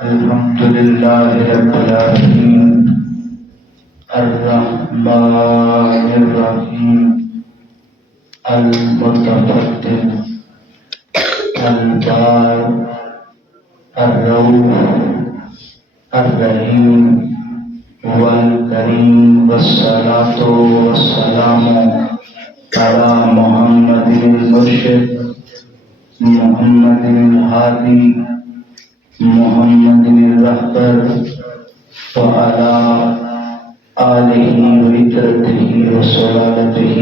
الحمد لله رب العالمين الرحمن الرحيم المتفضل البار الرؤوف الرحيم والكريم والصلاة والسلام على محمد المرشد محمد الهادي محمد الرهبر وعلى آله وإترته وسلالته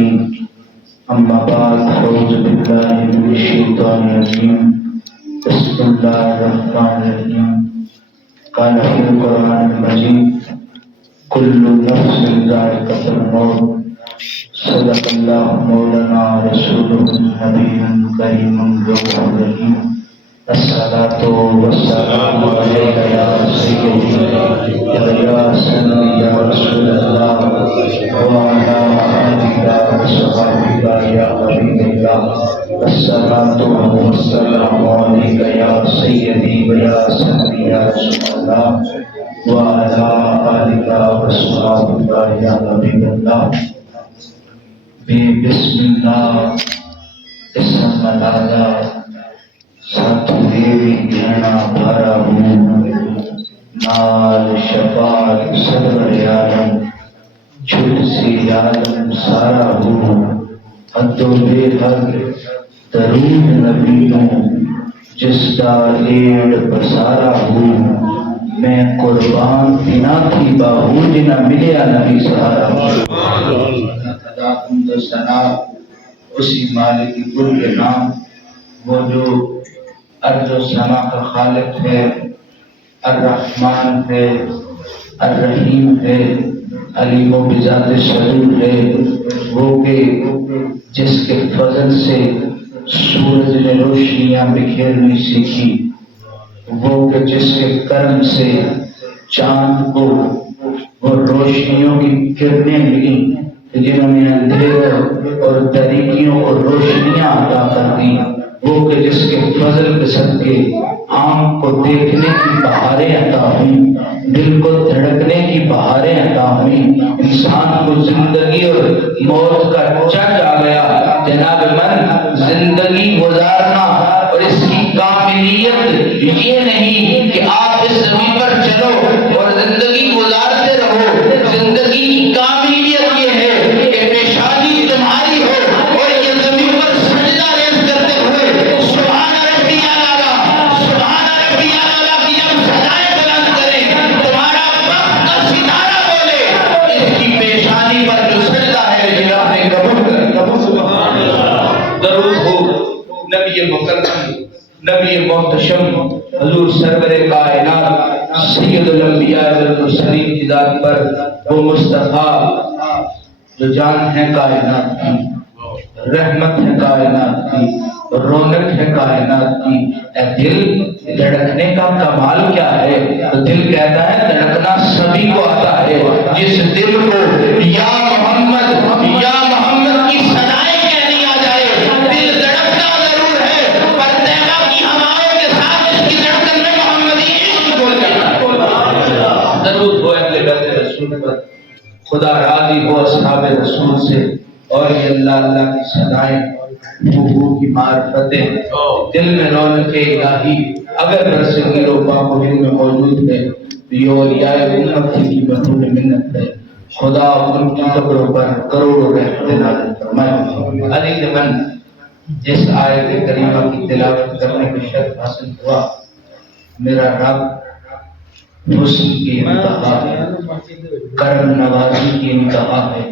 أما بعد أعوذ بالله من الشيطان الرجيم بسم الله الرحمن الرحيم قال في القرآن المجيد كل نفس ذائقة الموت صدق الله مولانا رسوله النبي الكريم الرؤوف الرحيم الصلاة والسلام عليك يا سيدي يا سيدي يا رسول الله وعلى آلك وصحبك يا حبيب الله الصلاة والسلام عليك يا سيدي ويا سيدي يا رسول الله وعلى آلك وصحبك يا حبيب الله بسم الله اسم لالا ساتھ دیوی گھنا بھرا ہوں نال شفاعت صدر عالم جھٹ سی عالم سارا ہوں حد و بے حد درود نبیوں جس کا ایڑ پسارا ہوں میں قربان بنا کی باہو جنا ملیا نبی سہارا ہوں خدا حمد و ثنا اسی مالک کل کے نام وہ جو ارض و سما کا خالق ہے الرحمن ہے الرحیم ہے علیم و بذات صدور ہے وہ کہ جس کے فضل سے سورج نے روشنیاں بکھیرنی سیکھی وہ کہ جس کے کرم سے چاند کو وہ روشنیوں کی کرنیں ملی جنہوں نے اندھیروں اور تاریکیوں کو روشنیاں عطا کر دی وہ کہ جس کے فضل کے صدقے آنکھ کو دیکھنے کی بہاریں عطا ہوئیں دل کو دھڑکنے کی بہاریں عطا ہوئیں انسان کو زندگی اور موت کا چٹ آ گیا جناب من زندگی گزارنا اور اس کی کاملیت یہ نہیں کہ آپ اس زمین پر چلو اور زندگی گزارتے رہو زندگی کی کاملیت یہ ہے کہ پیشانی تمہاری ہو اور یہ زمین پر سجدہ ریز کرتے ہوئے سبحان ربی اعلیٰ کی جب سجائے بلند کریں تمہارا وقت کا ستارہ بولے اس کی پیشانی پر جو سجدہ ہے یہ اپنے قبول کریں سبحان اللہ درود ہو نبی مکرم نبی محتشم حضور سرور کائنات سید الانبیاء والمرسلین کی ذات پر وہ مصطفیٰ جو جان ہے کائنات کی رحمت ہے کائنات کی رونق ہے کائنات کی اے دل دھڑکنے کا کمال کیا ہے تو دل کہتا ہے دھڑکنا سبھی کو آتا ہے جس دل کو یا محمد کی صدائیں کہنی آ جائے دل دھڑکتا ضرور ہے پر تیغہ کی ہوائیں کے ساتھ اس کی دھڑکن میں محمدی عشق بول جاتا ہے درود ہو اہل بیت رسول پر خدا راضی ہو اصحاب رسول سے اور یہ اللہ کی صدائیں وہ کی معرفتیں دل میں رونق الہی اگر رس گیرو پاک و دل میں موجود ہے یہ اولیاء امت کی بطول منت ہے خدا ان کی قبروں پر کروڑوں رحمت نازل فرمائے علی من جس آیت کریمہ کی تلاوت کرنے کا شرف حاصل ہوا میرا رب حسن کی انتہا ہے کرم نوازی کی انتہا ہے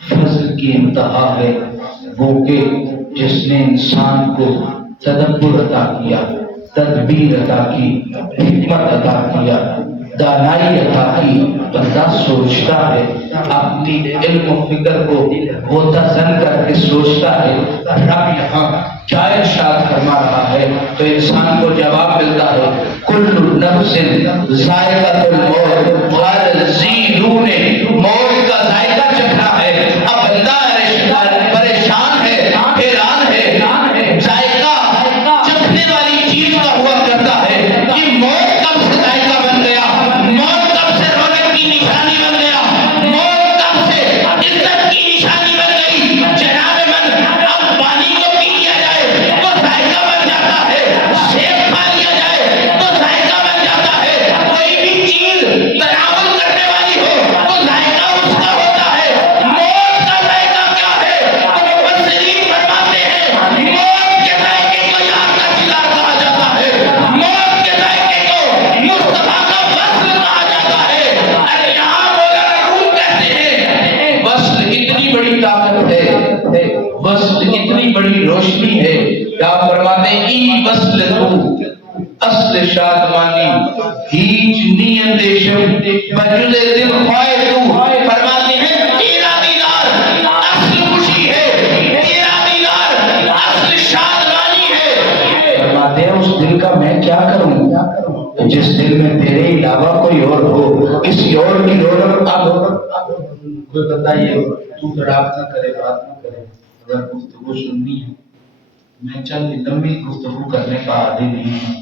فضل کی انتہا ہے وہ کہ جس نے انسان کو تدبر عطا کیا تدبیر عطا کی حکمت عطا کیا دانائی عطا کی بندہ سوچتا ہے اپنی علم و فکر کو غوطہ زن کر کے سوچتا ہے رب یہاں کیا ارشاد فرما رہا ہے تو انسان کو جواب ملتا ہے کل نفس ذائقۃ الموت ہر ذی روح نے موت کا ذائقہ چکھنا ہے اب بندہ پریشان ہے حیران ہے ذائقہ چکھنے والی چیز کا ہوا کرتا ہے کہ موت کب سے اصل شادمانی ہیچ نی اندیشم بجل دل خواہ تو فرماتے ہیں تیرا دیدار اصل خوشی ہے، تیرا دیدار اصل شادمانی ہے۔ فرماتے ہیں اس دل کا میں کیا کروں جس دل میں تیرے علاوہ کوئی اور ہو، کسی اور کی رونق اب کوئی بتائیے تو رابطہ کرے بات نہ کرے، اگر گفتگو سننی ہے میں چند لمبی گفتگو کرنے کا عادی نہیں ہوں،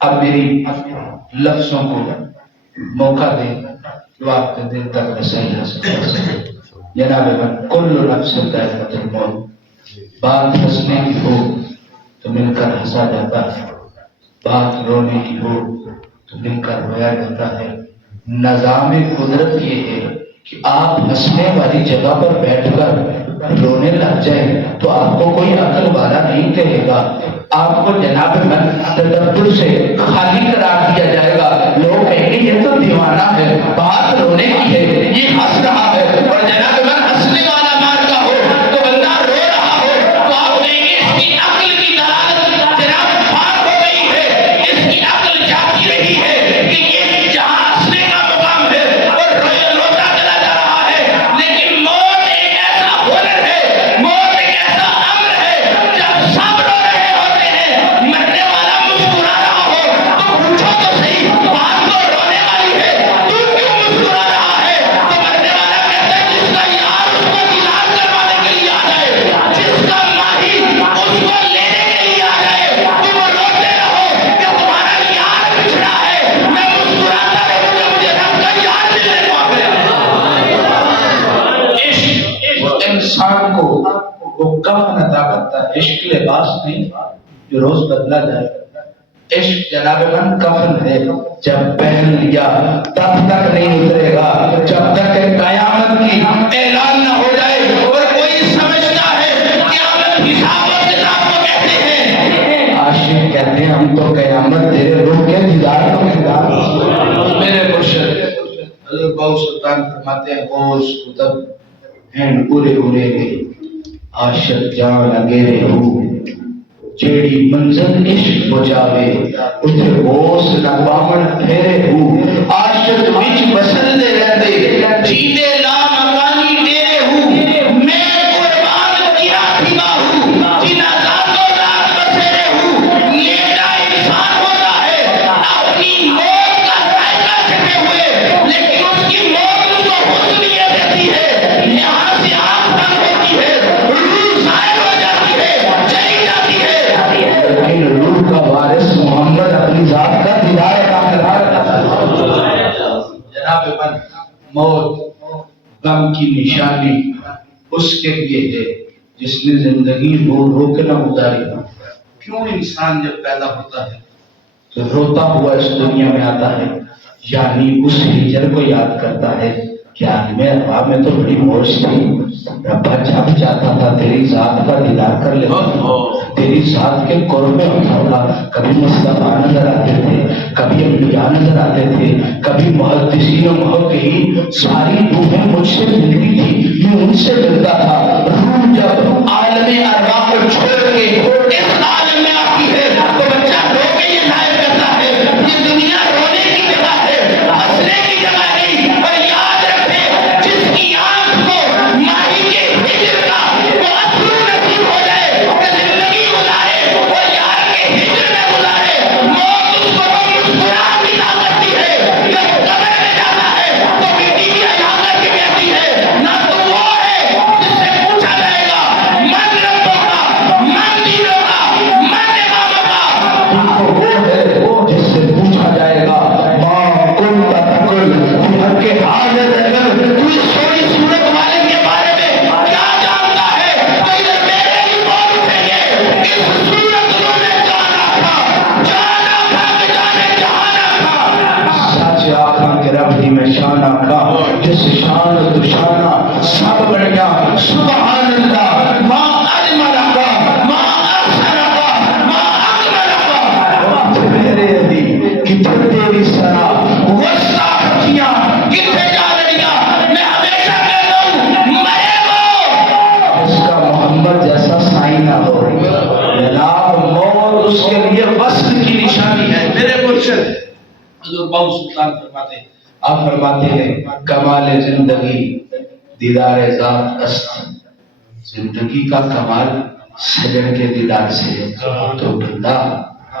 اب میری لفظوں کو موقع دے جو آپ کے دل تک رسائی حاصل کر سکے۔ جناب من کل نفس ذائقۃ الموت، بات ہنسنے کی ہو تو مل کر ہنسا جاتا ہے، بات رونے کی ہو تو مل کر رویا جاتا ہے۔ نظام قدرت یہ ہے کہ آپ ہنسنے والی جگہ پر بیٹھ کر رونے لگ جائیں تو آپ کو کوئی عقل والا نہیں کہے گا، آپ کو جناب من تدبر سے خالی قرار دیا جائے گا۔ لوگ کہیں گے یہ تو دیوانہ ہے، بات رونے کی ہے، یہ ہنس رہا ہے، اور جناب من ہنسنے والا مار کا ہو تو بندہ رو رہا ہو تو آپ کہیں گے اس کی عقل کی دلالت جناب فارغ ہو گئی ہے، اس کی عقل جاتی رہی ہے کہ یہ جہاں ہنسنے کا مقام ہے اور روتا چلا جا رہا ہے، لیکن موت ایک ایسا ہنر ہے، موت ایک ایسا امر ہے جب سب رو رہے ہوتے ہیں مرنے والا مسکرا رہا ہو تو پوچھو تو صحیح بات تو رونے والی ہے، تو کیوں مسکرا رہا ہے؟ تو مرنے والا کہتا ہے جس کا یار اس کو دیدار کروانے کے لیے آ جائے، جس کا ماہی اس کو لینے کے لیے آ جائے، تم روتے رہو کہ تمہارا یار بچھڑا ہے، میں مسکراتا رہوں کہ مجھے رب کا یار ملنے کو آ گیا۔ عشق انسان کو وہ کفن عطا کرتا ہے، عشق لباس نہیں جو روز بدلا جائے۔ عشق جناب من کفن ہے، جب پہن لیا تب تک نہیں اترے گا، جب تک کہ قیامت کی اعلان نہ ہو جائے۔ اور کوئی سمجھتا ہے قیامت حساب و کتاب کو کہتے ہیں، عاشق کہتے ہیں ہم تو قیامت تیرے روح کے دیدار کو دیدار۔ میرے مرشد حضرت بہو سلطان فرماتے ہیں ہوش کتب ہیں پورے پورے گئے، عاشق جان لگے ہو جیڑی منزل عشق پہنچاوے، اتھے ہوس نہ بامن پھیرے ہو، عاشق وچ بسن دے رہتے جیتے لا مکانی ڈیرے ہو، میں قربان کیا تھیما ہوں جنہ ذات و ذات بسیرے ہو، نیٹا انسان ہوتا ہے اپنی موت کا ذائقہ چکے ہوئے، لیکن اس کی موت اس کو حسن یہ دیتی ہے، یہاں سے آنکھ بند ہوتی ہے، روح ظاہر ہو جاتی ہے، چلی جاتی ہے، لیکن روح کا وارث محمد اپنی ذات کا دیدار کرتا ہے۔ جناب من موت غم کی نشانی اس کے لیے ہے جس نے زندگی رو رو کے نہ گزاری۔ کیوں انسان جب پیدا ہوتا ہے تو روتا ہوا اس دنیا میں آتا ہے، یعنی اس ہجر کو یاد کرتا ہے کہ عالم ارواح میں تو بڑی موج تھی، ربا جب چاہتا تھا تیری ذات کا دیدار کر لیتا، تیری ذات کے قرب میں ہوتا تھا۔ کبھی مصطفیٰ نظر آتے تھے، کبھی انبیاء نظر آتے تھے، کبھی محدثین و محققین، ساری روحیں مجھ سے ملتی تھی، میں ان سے ملتا تھا۔ روح جب عالم ارواح کو چھوڑ کے اس عالم میں آتی ہے تو بچہ رو کے یہ ظاہر کرتا ہے یہ دنیا رونے کی جگہ ہے، ہنسنے کی جگہ نہیں۔ اور یاد رکھے جس کی آنکھ کو ماہی کے ہجر کا وہ اثر نصیب ہو جائے کہ زندگی گزارے اور یار کے ہجر میں گزارے، موت اس کو مسکراہٹ عطا کرتی ہے۔ جب قبر میں جاتا ہے تو بیٹی بھی اٹھا کر کے کہتی ہے نہ تو وہ ہے جس سے پوچھا جائے گا من ربوں کا، من دینوں کا، من اماموں کا، تو وہ ہے جس سے پوچھا جائے گا ماں کن تقل تم کے حاضر اگر تو اس سوئی صورت والے کے بارے میں کیا جانتا ہے، تو ادھر میرے ہی بول اٹھیں گے اس صورت انہوں نے جانا تھا کہ جانے جہانا تھا، سچ آخاں کہ رب دی میں شانہ کا جس شان تو شانہ سب بڑھیا سبحان اللہ ما اجمل کا ما احسن کا ما اکمل کا، وقت میرے علی کتنے تیری سرا وسطہ کھچیاں کتنے جا رہیاں، میں ہمیشہ کہتا ہوں مرے گو اس کا محمد جیسا سائی نہ ہو، جناب موت اس کے لیے وصل کی نشانی ہے۔ میرے حضور بہو سلطان فرماتے ہیں، آپ فرماتے ہیں کمال زندگی دیدار ذات است، زندگی کا کمال سجن کے دیدار سے ہے۔ تو بندہ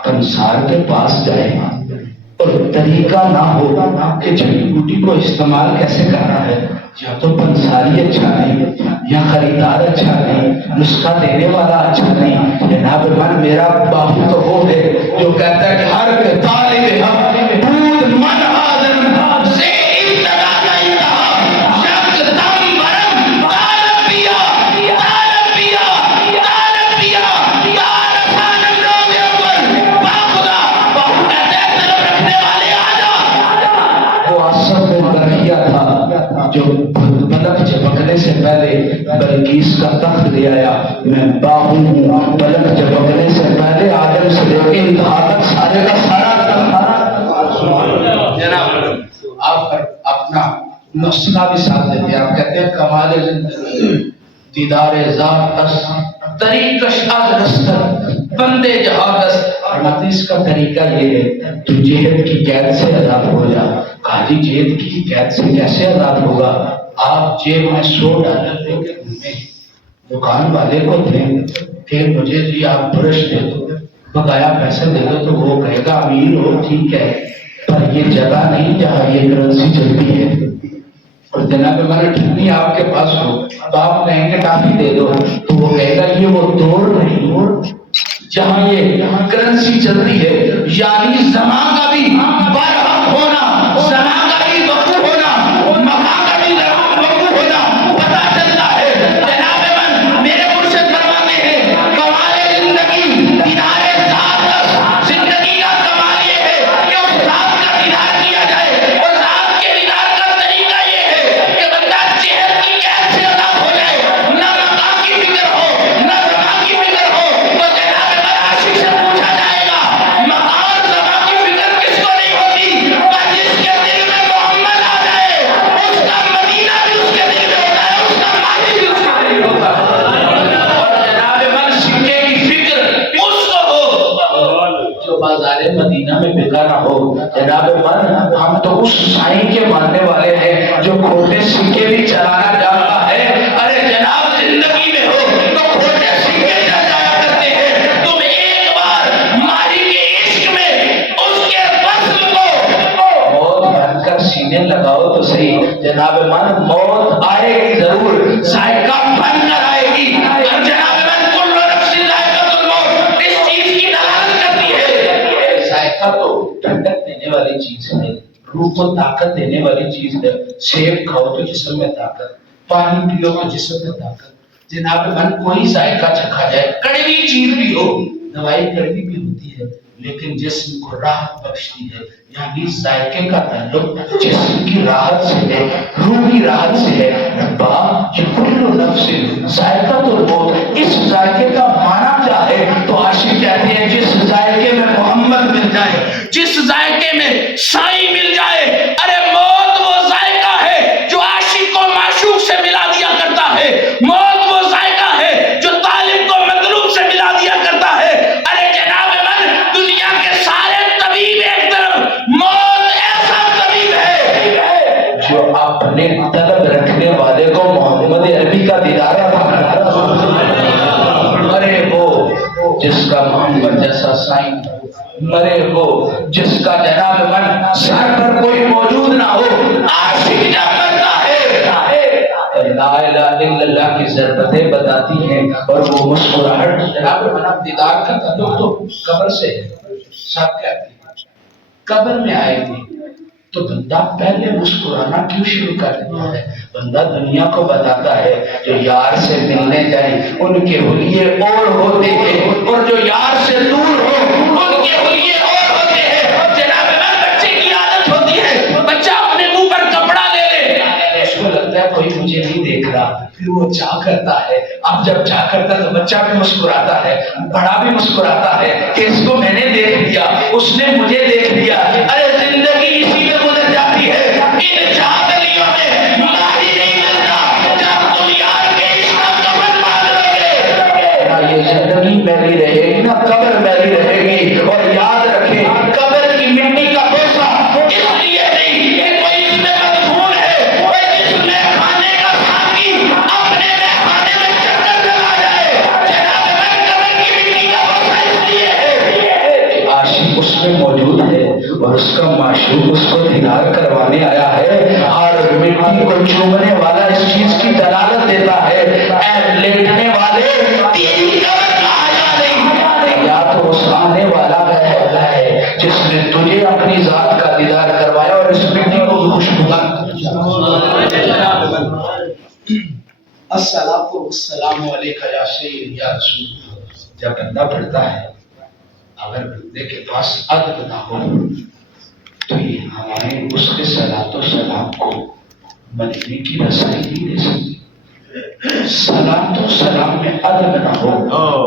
پنسار کے پاس جائے اور طریقہ نہ ہو کہ جڑی بوٹی کو استعمال کیسے کرنا ہے، یا تو پنساری اچھا نہیں، یا خریدار اچھا نہیں، نسخہ دینے والا اچھا نہیں۔ جناب من میرا باہو تو وہ ہے جو کہتا ہے کہ ہر طالب حق بود من آدم سے ابتدا کا انتہا یک دم برم طالب پیا طالب پیا طالب پیا یا رسانم روی اول باخدا باہو کہتے ہیں طلب رکھنے والے آجا۔ وہ آصف بن برخیہ تھا جو پلک جھپکنے سے پہلے بلقیس کا تخت لے آیا۔ میں باہو ہوں، پلک جھپکنے سے پہلے آدم سے لے کے انتہا تک سارے کا سارا جناب آپ اپنا نسخہ بھی ساتھ دیتے ہیں۔ آپ کہتے ہیں کمال زندگی دیدار ذات است، طریقش از رستن بندے جہاد است۔ فرماتے اس کا طریقہ یہ ہے تو جہد کی قید سے آزاد ہو جا۔ حاجی جہد کی قید سے کیسے آزاد ہوگا؟ آپ جیب میں $100 لے کے گھومیں، دکان والے کو دیں کہ مجھے جی آپ برش دے دو، بقایا پیسے دے دو، تو وہ کہے گا امیر ہو ٹھیک ہے پر یہ جگہ نہیں جہاں یہ کرنسی چلتی ہے۔ اور جناب ہمارے ٹھنی آپ کے پاس ہو تو آپ کہیں گے کافی دے دو، تو وہ کہے گا یہ وہ دور نہیں جہاں یہ کرنسی چلتی ہے۔ یعنی زمان کا بھی برحق ہونا، زمان کا بھی وقوع ہونا، مکان کا بھی وقوع ہونا پتا چلتا ہے۔ جناب من میرے مرشد فرماتے ہیں کمال زندگی دیدار ذات است، زندگی کا کمال یہ ہے کہ اس ذات کا دیدار کیا جائے، اور ذات کے دیدار کا طریقہ یہ ہے کہ بندہ جہد کی قید سے آزاد ہو جائے، نہ مقام کی فکر ہو نہ زمان کی فکر ہو۔ تو جناب من عاشق سے پوچھا جائے گا مقام زمان کی فکر کس کو نہیں ہوتی؟ پر جس کے دل میں محمد آ جائے اس کا مدینہ بھی اس کے دل میں ہوتا ہے، اس کا ماضی بھی اس کے دل میں ہوتا ہے۔ اور جناب من سکے کی فکر اس کو ہو جو بازار مدینہ میں بکا نہ ہو۔ جناب من ہم تو اس سائیں کے ماننے والے ہیں جو کھوٹے سکے بھی چلانا جانتا ہے۔ ارے جناب زندگی میں ہو تو کھوٹے سکے چل جایا کرتے ہیں۔ تم ایک بار ماہی کے عشق میں اس کے وصل کو موت بن کر سینے لگاؤ تو صحیح۔ جناب من موت آئے گی ضرور، ذائقہ بن کر آئے گی۔ اور جناب من کل نفس ذائقۃ الموت اس چیز کی دلالت کرتی ہے۔ ذائقہ تو ٹھنڈک دینے والی چیز ہے، روح کو طاقت دینے والی چیز ہے۔ سیب کھاؤ تو جسم میں طاقت، پانی پیو تو جسم میں طاقت۔ جناب من کوئی ذائقہ چکھا جائے، کڑوی چیز بھی ہو، دوائی کڑوی بھی ہوتی ہے لیکن جسم کو راحت بخشتی ہے۔ یعنی ذائقے کا تعلق جسم کی راحت سے ہے، روح کی راحت سے ہے۔ ربا یہ کل نفس ذائقہ تو الموت، اس ذائقے کا معنی کیا ہے؟ تو عاشق کہتے ہیں جس ذائقے میں محمد مل جائے، جس ذائقے میں سائیں مل جائے۔ ارے موت وہ ذائقہ ہے جو عاشق کو معشوق سے ملا دیا کرتا ہے، موت وہ ذائقہ ہے جو طالب کو مطلوب سے ملا دیا کرتا ہے۔ ارے جناب من دنیا کے سارے طبیب ایک طرف، موت ایسا طبیب ہے جو اپنے طلب رکھنے والے کو محمد عربی کا دیدار عطا کرتا ہے۔ مرے وہ جس کا محمد جیسا سائیں، مرے وہ جس کا جناب من سر پر کوئی موجود نہ ہو۔ عاشق جب مرتا ہے لا الہ الا اللہ کی ضربتیں بتاتی ہیں اور وہ مسکراہٹ جناب من دیدار کا تعلق تو قبر سے ہے۔ سب کہتے ہیں قبر میں آئے گی تو بندہ پہلے مسکرانا کیوں شروع کر دیتا ہے؟ بندہ دنیا کو بتاتا ہے جو یار سے ملنے جائیں ان کے حلیے اور ہوتے ہیں، اور جو یار سے دور ہو ان کے حلیے اور ہوتے ہیں۔ جناب بچے کی عادت ہوتی ہے بچہ اپنے منہ پر کپڑا لے لے، اس کو لگتا ہے کوئی مجھے نہیں دیکھ رہا، پھر وہ چاہ کرتا ہے۔ اب جب چاہ کرتا ہے تو بچہ بھی مسکراتا ہے، بڑا بھی مسکراتا ہے کہ اس کو میں نے دیکھ لیا، اس نے مجھے دیکھ لیا۔ ارے زندگی اسی میں گزر جاتی ہے، ان چاہتلیوں میں ماہی نہیں ملتا جب تم یار کے عشق کا کمر باندھ لو گے۔ نہ یہ زندگی میری رہے گی نہ قبر میری رہے گی۔ اور یاد رکھیں قبر کی مٹی کا بوسہ اس کو دیدار کروانے آیا ہے اور مٹی کو چومنے والا اس چیز کی دلالت دیتا ہے اے لیٹنے والے تیری قبر کہاں جا رہی؟ یا تو اس آنے والا ہے جس نے تجھے اپنی ذات کا دیدار کروایا اور اس مٹی کو خوشبودار السلام علیکم یا سید یا رسول اللہ۔ جب بندہ پڑھتا ہے اگر بندے کے پاس ادب نہ ہو تو یہ ہمارے اس کے صلاۃ و سلام کو مدینے کی رسائی نہیں دے سکتی۔ صلاۃ و سلام میں ادب نہ ہو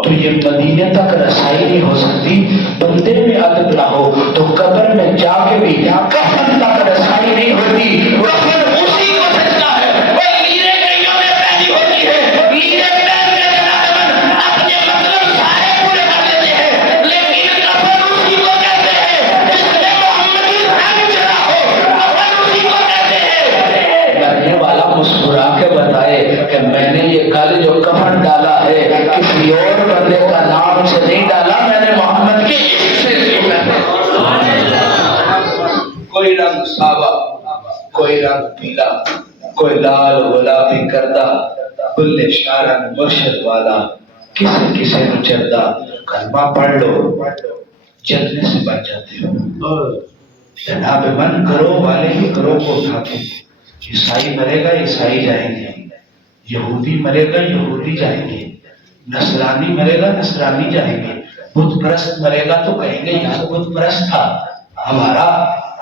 تو یہ مدینے تک رسائی نہیں ہو سکتی۔ بندے میں ادب نہ ہو تو قبر میں جا کے بھی کفن تک رسائی نہیں ہوتی۔ کفن اسی کو سجتا ہے، وہ لیرے کئیوں میں پہنی ہوتی ہے، لیرے پہن کے جناب اپنے مطلب سارے پورے کر لیتے ہیں، لیکن کفن اسی کو کہتے ہیں جس نے محمد رنگ چلا ہو، کفن اسی کو کہتے ہیں۔ مرنے والا مسکرا کے بتائے کہ میں نے یہ کل جو کفن ڈالا ہے کسی اور بندے کا نام سے نہیں ڈالا، میں نے محمد کے عشق سے کوئی رنگ سابا، کوئی رنگ پیلا، کوئی لال گلابی کردہ، کل شارن مرشد والا، کسے نو چردہ کلمہ پڑھ لو جلنے سے بچ جاتے ہو۔ جناب من کرو والے ہی کرو کو اٹھاتے ہیں۔ عیسائی مرے گا عیسائی جائیں گے، یہودی مرے گا یہودی جائیں گے، نصرانی مرے گا نصرانی جائیں گے، بت پرست مرے گا تو کہیں گے یہاں بت پرست تھا ہمارا،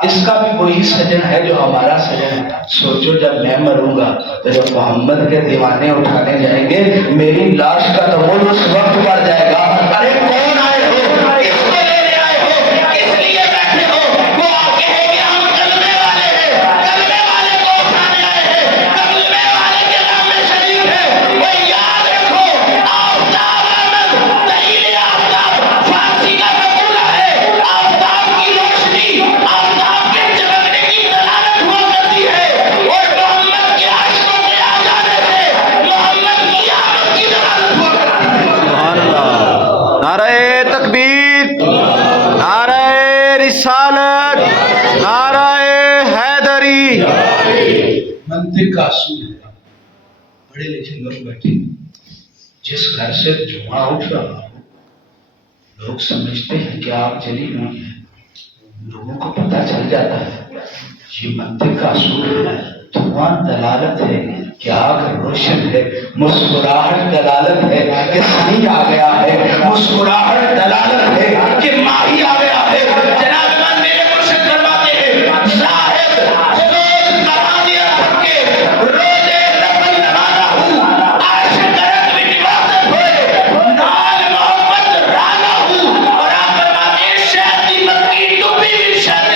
اس کا بھی وہی سجن ہے جو ہمارا سجن ہے۔ سوچو جب میں مروں گا تو جب محمد کے دیوانے اٹھانے جائیں گے میری لاش کا تمول اس وقت پڑ جائے گا، ارے کون آئے ہو، کس کو لینے آئے ہو، کس لیے بیٹھے ہو؟ وہ کہے گے ہم کلمے والے ہیں، کلمے والے کو اٹھانے آئے ہیں، کلمے والے کے نام میں شریک ہے۔ وہ یاد رکھو آفتاب احمد دلیل آفتاب فارسی کا مقولہ ہے، آفتاب کی روشنی آفتاب کے چمکنے کی دلالت ہوا کرتی ہے اور محمد کے عاشقوں کے آ جانے سے محمد کی آمد کی دلالت ہوا کرتی ہے۔ سبحان اللہ، نعرہ تکبیر، نعرہ رسالت، نعرہ حیدری۔ منطق کا اصول ہے، بڑے لکھے لوگ بیٹھے جس گھر سے دھواں اٹھ رہا ہو لوگ سمجھتے ہیں کہ آگ جلی ہوئی ہے، لوگوں کو پتہ چل جاتا ہے یہ منطق کا اصول ہے۔ دھواں دلالت ہے کہ آگ روشن ہے، مسکراہٹ دلالت ہے کہ سنی آ گیا ہے، مسکراہٹ دلالت ہے کہ ماہی آ گیا ہے۔ جناب امام میرے مرشد فرماتے ہیں زاہد سوز کہانیاں پڑھ کے روزے نفل نوانا ہوں، عاشق رنگ وچ واسط ہوئے نال محمد رانا ہوں، اور آپ فرماتے ہیں شہد دی مکھی ڈبی وچ شہد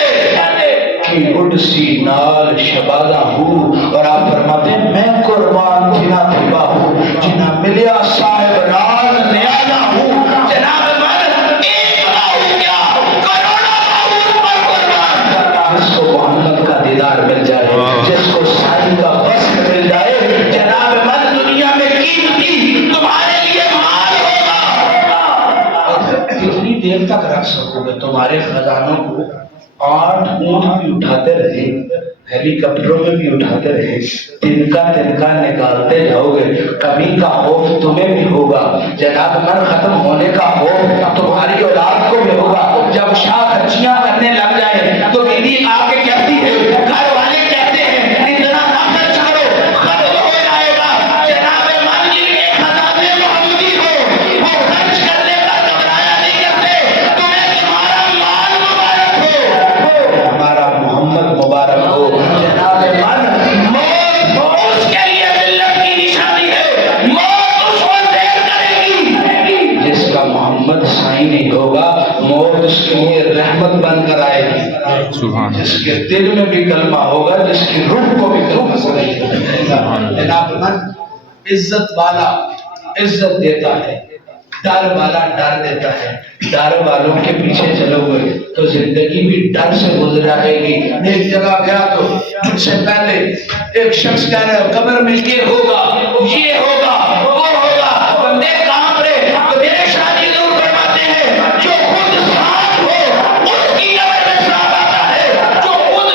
کی اڈ سی نال شبادہ ہوں، اور آپ فرماتے ہیں میں قربان جنا پھبا ہوں جنا ملیا صاحب راز نیازہ ہوں۔ جناب من ایک باہو کیا کروڑا باہو پر قربان، جس کو محمد کا دیدار مل جائے، جس کو سائی کا وصف مل جائے، جناب من دنیا میں قیمتی تمہارے لیے مال ہوگا۔ کتنی دیر تک رکھ سکو گے؟ تمہارے خزانوں کو 8 اونٹ بھی اٹھاتے رہے، ہیلی کاپٹروں میں بھی اٹھاتے رہے، تنکا نکالتے جاؤ گے، کمی کا خوف تمہیں بھی ہوگا، جناب من ختم ہونے کا خوف تمہاری اولاد کو بھی ہوگا۔ جب شاہ خرچیاں کرنے لگ جائے تو بیوی آ کے کہتی ہے، گھر والے کہتے ہیں اتنا نہ خرچ کرو ختم ہو جائے گا۔ جناب من جن کے خزانے محمدی ہو وہ خرچ کرنے کا گھبرایا نہیں کرتے، تمہیں تمہارا مال مبارک ہو، ہمارا محمد مبارک ہو۔ جناب من موت اس کے لیے ذلت کی نشانی ہے، موت اس کو دیر کرے گی جس کا محمد سائی نہیں ہوگا، موت اس کے لیے رحمت بن کر آئے گی۔ جس کے دل میں بھی کلمہ ہوگا، جس کی روح کو بھی کلمہ سنائے گا۔ جناب من عزت والا عزت دیتا ہے، ڈر والا ڈر دیتا ہے، ڈر والوں کے پیچھے چلو گے تو زندگی بھی ڈر سے گزرائے گی۔ ایک جگہ گیا تو مجھ سے پہلے ایک شخص کہہ رہا ہے قبر میں یہ ہوگا یہ ہوگا وہ ہوگا، بندے کہاں پہ تو میرے شادی ضرور فرماتے ہیں جو خود صاف ہو اس کی قبر میں صاف آتا ہے، جو خود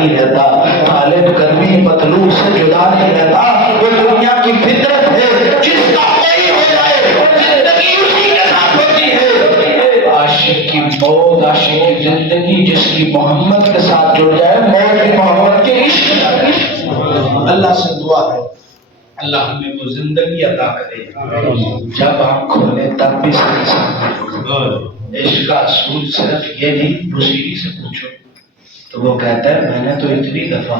نہیں رہتا، طالب کرمی مطلوب سے جدا نہیں رہتا، وہ دنیا کی فطرت ہے، جس کا کوئی ہو جائے زندگی اسی کے ساتھ ہوتی ہے۔ عاشق کی موت، عاشق کی زندگی جس کی محمد کے ساتھ جڑ جائے، موت بھی محمد کے عشق۔ اللہ سے دعا ہے اللہ ہمیں وہ زندگی عطا کرے جب آنکھ کھولے تب بھی صحیح سمجھو۔ عشق کا اصول صرف یہ نہیں، بصیری سے پوچھو تو وہ کہتا ہے میں نے تو اتنی دفعہ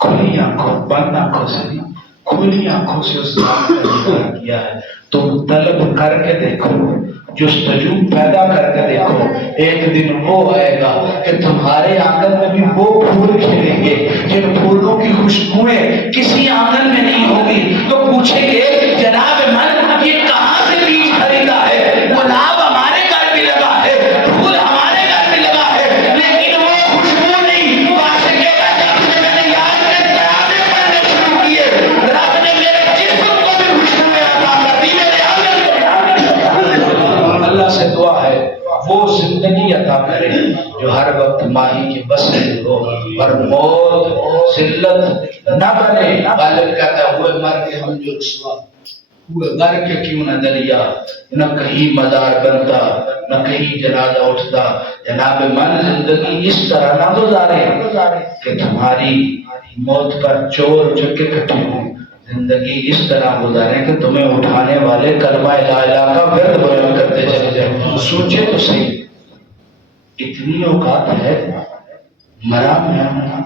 کھلی آنکھوں، بند آنکھوں سے نہیں، کھلی آنکھوں سے اس کام کا انکار کیا ہے۔ تم طلب کر کے دیکھو، جستجو پیدا کر کے دیکھو، ایک دن وہ آئے گا کہ تمہارے آنگن میں بھی وہ پھول کھلیں گے جن پھولوں کی خوشبوئیں کسی آنگن میں نہیں ہوگی۔ تو پوچھیں گے جناب من یہ کہاں سے بیج خریدا ہے؟ گلاب ہمارے گھر بھی لگا ہے، پھول ہمارے گھر بھی لگا ہے، لیکن وہ خوشبو نہیں۔ تو عاشق کہتا ہے جب سے میں نے یار کے ترانے پڑھنے شروع کیے، رب نے میرے جسم کو بھی خوشبوئیں عطا کر دی، میرے آنگن کو۔ اللہ سے دعا ہے وہ زندگی عطا کرے جو ہر وقت ماہی کی بس میں ہو اور موت ذلت نہ بنے۔ غالب کہتا ہے ہوئے مر کے ہم جو رسوا ہوئے مر کے کیوں نہ دریا، نہ کہیں مزار بنتا نہ کہیں جنازہ اٹھتا۔ جناب من زندگی اس طرح نہ گزارے کہ تمہاری موت پر چور چکے کٹھے ہوں، زندگی اس طرح گزارے کہ تمہیں اٹھانے والے کلمہ لا الہ کا ورد بیان کرتے چلے جائیں۔ سوچے تو صحیح، اتنی اوقات ہے مرا میں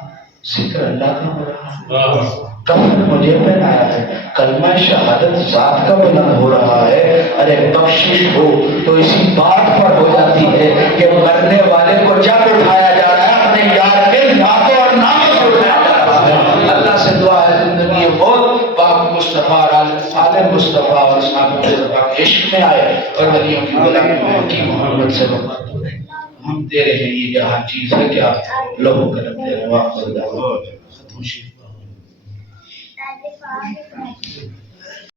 ذکر اللہ کا ہو رہا ہے، کفن مجھے پہنایا ہے، کلمہ شہادت ذات کا بلند ہو رہا ہے۔ ارے بخشش ہو تو اسی بات پر ہو جاتی ہے کہ مرنے والے کو جب اٹھایا جا رہا ہے اپنے یار کے ناتوں اور ناموں سے اٹھایا جا رہا ہے۔ اللہ سے دعا ہے زندگی موت پاک مصطفیٰ آل مصطفیٰ اور صحابہ مصطفیٰ کے عشق میں آئے اور ولیوں کی غلامی میں کی محمد سے وفات ہو رہے۔ ہم دے رہے ہیں یہ جہاں چیز ہے کیا لوہ کرم دے رہے ہیں۔